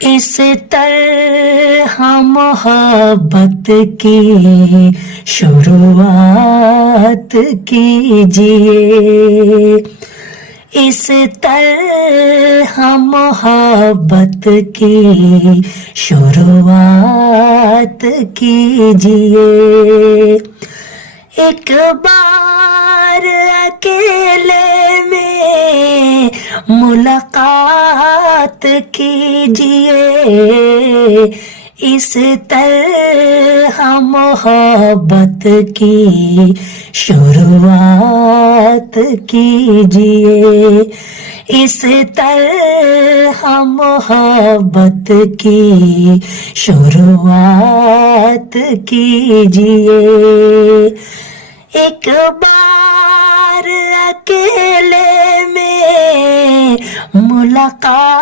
इस तरह मोहब्बत की शुरुआत कीजिए, इस तरह मोहब्बत की शुरुआत कीजिए। एक बार अकेले में मुलाकात कीजिए, इस तरह मोहब्बत की शुरुआत कीजिए, इस तरह मोहब्बत की शुरुआत कीजिए। एक बार अकेले में मुलाकात